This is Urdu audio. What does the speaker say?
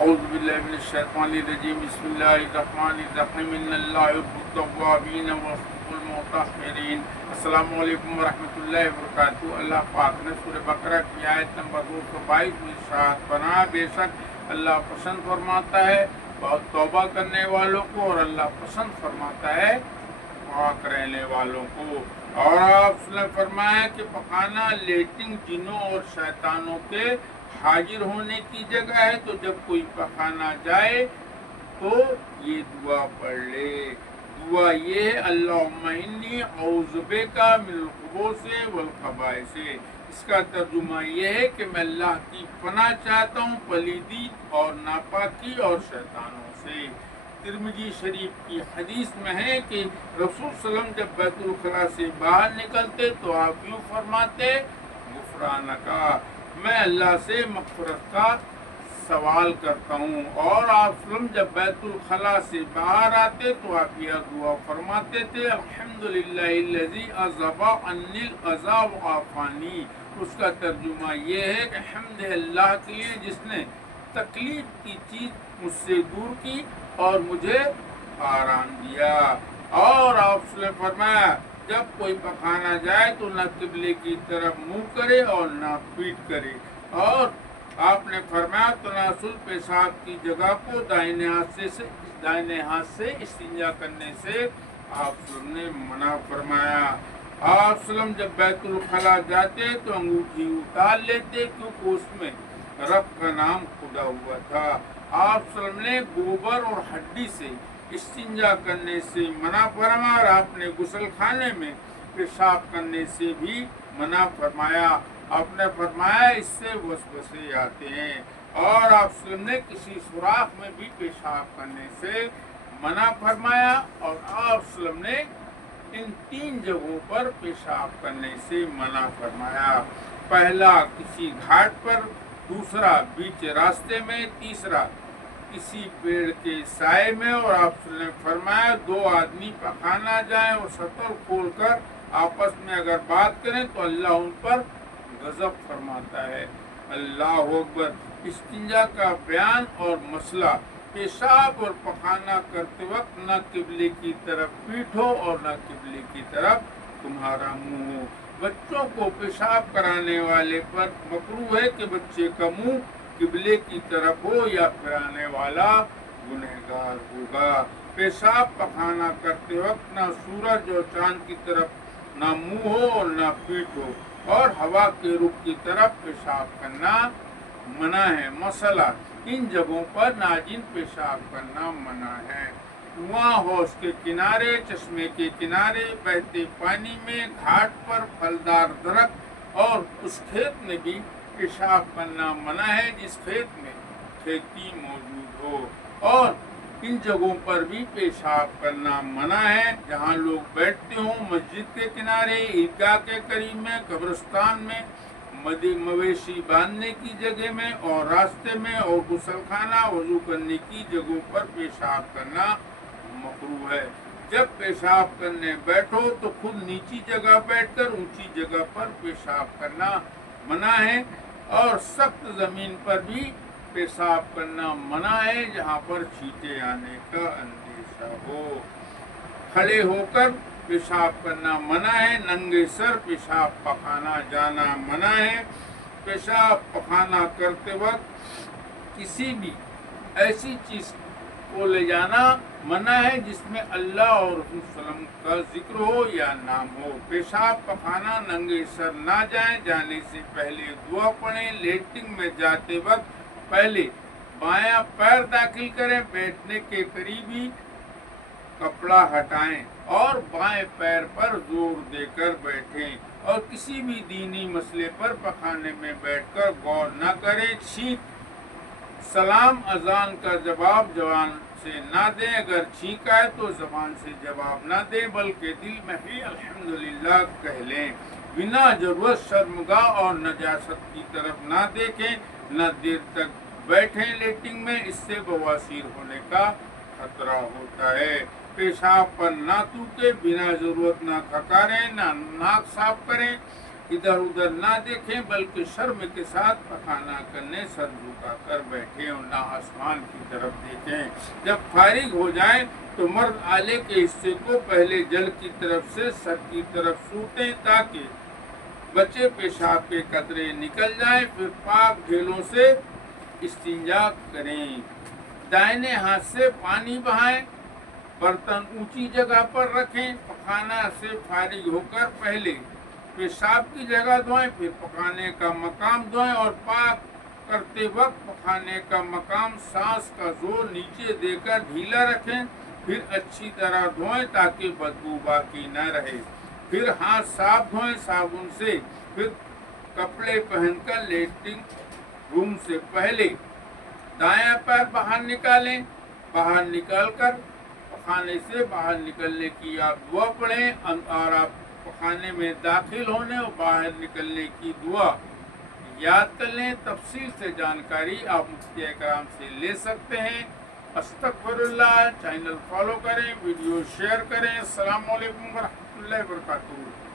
اعوذ باللہ من الشیطان الرجیم بسم اللہ الرحمن الرحیم ان اللہ یحب التوابین ویحب المتطہرین۔ السلام علیکم ورحمۃ اللہ وبرکاتہ۔ اللہ پاک نے سورہ بقرہ کی آیت نمبر 222 میں ارشاد فرمایا، بے شک اللہ پسند فرماتا ہے بہت توبہ کرنے والوں کو، اور اللہ پسند فرماتا ہے پاک رہنے والوں کو۔ اور آپ نے فرمایا کہ پخانا لیٹنگ جنوں اور شیطانوں کے حاضر ہونے کی جگہ ہے، تو جب کوئی پخانا جائے تو یہ دعا پڑھ لے۔ دعا یہ ہے، اللہم انی اعوذ بک من الخبث والخبائث۔ اس کا ترجمہ یہ ہے کہ میں اللہ کی پناہ چاہتا ہوں پلیدی اور ناپاکی اور شیطانوں سے۔ ترمذی شریف کی حدیث میں ہے کہ رسول صلی اللہ علیہ وسلم جب بیت الخلاء سے باہر نکلتے تو آپ یوں فرماتے، غفرانکا، میں اللہ سے مغفرت کا سوال کرتا ہوں۔ اور آپ صلی اللہ علیہ وسلم جب بیت الخلاء سے باہر آتے تو آپ یہ دعا فرماتے تھے، الحمدللہ الذی اذھب عنی الاذی وعافانی۔ اس کا ترجمہ یہ ہے کہ حمد اللہ کے لیے جس نے تکلیف کی چیز مجھ سے دور کی اور مجھے آرام دیا۔ اور آپ صلی اللہ علیہ وسلم فرمایا، جب کوئی پخانا جائے تو نہ قبلے کی طرف منہ کرے اور نہ پیٹ کرے۔ اور آپ نے فرمایا، تناسل پیشاب کی جگہ کو دائیں ہاتھ سے استنجا کرنے سے آپ صلی اللہ علیہ وسلم نے منع فرمایا۔ آپ صلی اللہ علیہ وسلم جب بیت الخلاء جاتے تو انگوٹھی اتار لیتے، کیونکہ اس میں رب کا نام خدا ہوا تھا۔ آپ صلی اللہ علیہ وسلم نے گوبر اور ہڈی سے استنجا کرنے سے منع فرمایا، اور آپ نے غسل خانے میں پیشاب کرنے سے بھی منع فرمایا۔ آپ نے فرمایا اس سے وسوسے آتے ہیں۔ اور آپ صلی اللہ علیہ وسلم نے کسی سوراخ میں بھی پیشاب کرنے سے منع فرمایا، اور آپ صلی اللہ علیہ وسلم نے ان 3 جگہوں پر پیشاب کرنے سے منع فرمایا۔ پہلا کسی گھاٹ پر، دوسرا بیچ راستے میں، تیسرا کسی پیڑ کے سائے میں۔ اور آپ صلی اللہ علیہ وسلم نے فرمایا، 2 آدمی پخانا جائیں اور سطر کھول کر آپس میں اگر بات کریں تو اللہ ان پر غضب فرماتا ہے۔ اللہ اکبر۔ استنجا کا بیان اور مسئلہ، پیشاب اور پخانا کرتے وقت نہ قبلے کی طرف پیٹھ ہو اور نہ قبلے کی طرف تمہارا منہ ہو۔ بچوں کو پیشاب کرانے والے پر مکروہ ہے کہ بچے کا منہ قبلے کی طرف ہو یا پھرانے والا گنہگار ہوگا۔ پیشاب پخانا کرتے وقت نہ سورج اور چاند کی طرف نہ منہ ہو اور نہ پیٹھ ہو، اور ہوا کے رخ کی طرف پیشاب کرنا منع ہے۔ مسئلہ، ان جگہوں پر ناجن پیشاب کرنا منع ہے۔ کنواں، حوض کے کنارے، چشمے کے کنارے، بہتے پانی میں، گھاٹ پر، پھلدار درخت اور اس کھیت میں بھی پیشاب کرنا منع ہے جس کھیت میں کھیتی موجود ہو۔ اور ان جگہوں پر بھی پیشاب کرنا منع ہے جہاں لوگ بیٹھتے ہوں، مسجد کے کنارے، عیدگاہ کے قریب میں، قبرستان میں، مویشی باندھنے کی جگہ میں، اور راستے میں، اور غسل خانہ، وضو کرنے کی جگہوں پر پیشاب کرنا مکروہ ہے۔ جب پیشاب کرنے بیٹھو تو خود نیچی جگہ بیٹھ کر اونچی جگہ پر پیشاب کرنا منع ہے، اور سخت زمین پر بھی پیشاب کرنا منع ہے جہاں پر چھینٹے آنے کا اندیشہ ہو۔ کھڑے ہو کر پیشاب کرنا منع ہے۔ ننگے سر پیشاب پخانا جانا منع ہے۔ پیشاب پخانا کرتے وقت کسی بھی ایسی چیز کو لے جانا منع ہے جس میں اللہ اور رسول صلی اللہ علیہ وسلم کا ذکر ہو یا نام ہو۔ پیشاب پخانا ننگے سر نہ جائیں، جانے سے پہلے دعا پڑھیں۔ لیٹنگ میں جاتے وقت پہلے بایاں پیر داخل کریں، بیٹھنے کے قریب ہی کپڑا ہٹائیں اور بائیں پیر پر زور دے کر بیٹھیں، اور کسی بھی دینی مسئلے پر پخانے میں بیٹھ کر غور نہ کریں۔ چھینک، سلام، اذان کا جواب زبان سے نہ دیں۔ اگر چھینک آئے تو زبان سے جواب نہ دیں بلکہ دل میں ہی الحمدللہ کہہ لیں۔ بنا ضرورت شرمگاہ اور نجاست کی طرف نہ دیکھیں، نہ دیر تک بیٹھیں لیٹنگ میں، اس سے بواسیر ہونے کا خطرہ ہوتا ہے۔ پیشاب پر نہ تھوکیں، بنا ضرورت نہ کھکاریں، نہ ناک صاف کریں، ادھر ادھر نہ دیکھیں بلکہ شرم کے ساتھ پخانہ کرنے سر جھکا کر بیٹھیں اور نہ آسمان کی طرف دیکھیں۔ جب فارغ ہو جائیں تو مرد آلے کے حصے کو پہلے جل کی طرف سے سر کی طرف سوٹیں تاکہ بچے پیشاب کے قطرے نکل جائیں، پھر پاک ڈھیلوں سے استنجا کریں۔ دائیں ہاتھ سے پانی بہائیں، برتن اونچی جگہ پر رکھیں، پخانہ سے فارغ ہو کر پہلے پیشاب کی جگہ دھوئیں، پھر پکانے کا مقام دھوئیں اور پاک کرتے وقت پخانے کا مقام سانس کا زور نیچے دے کر ڈھیلا رکھیں، پھر اچھی طرح دھوئیں تاکہ بدبو باقی نہ رہے۔ پھر ہاتھ صاف دھوئیں صابن سے، پھر کپڑے پہن کر لیٹنگ روم سے پہلے دایاں پیر باہر نکالیں، باہر نکال کر پخانے سے باہر نکلنے کی آپ دعا پڑھیں، اور آپ پخانے میں داخل ہونے اور باہر نکلنے کی دعا یاد کر لیں۔ تفصیل سے جانکاری آپ مفتی اکرام سے لے سکتے ہیں۔ استغفر اللہ۔ چینل فالو کریں، ویڈیو شیئر کریں۔ السلام علیکم ورحمۃ اللہ وبرکاتہ۔